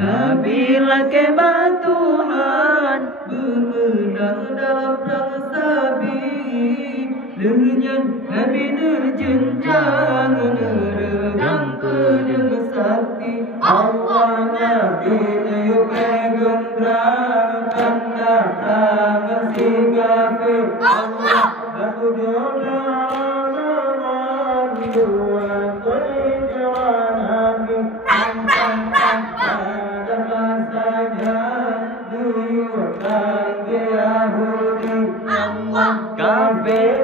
Nabila kemah Tuhan bemenang dalam perang Sabit, lengan Nabi nerjenjang neregang pedang sakti. Allah Nabi nayuk pegang terang datang si kafir. Allah aku doa Yahudi Allah kafir.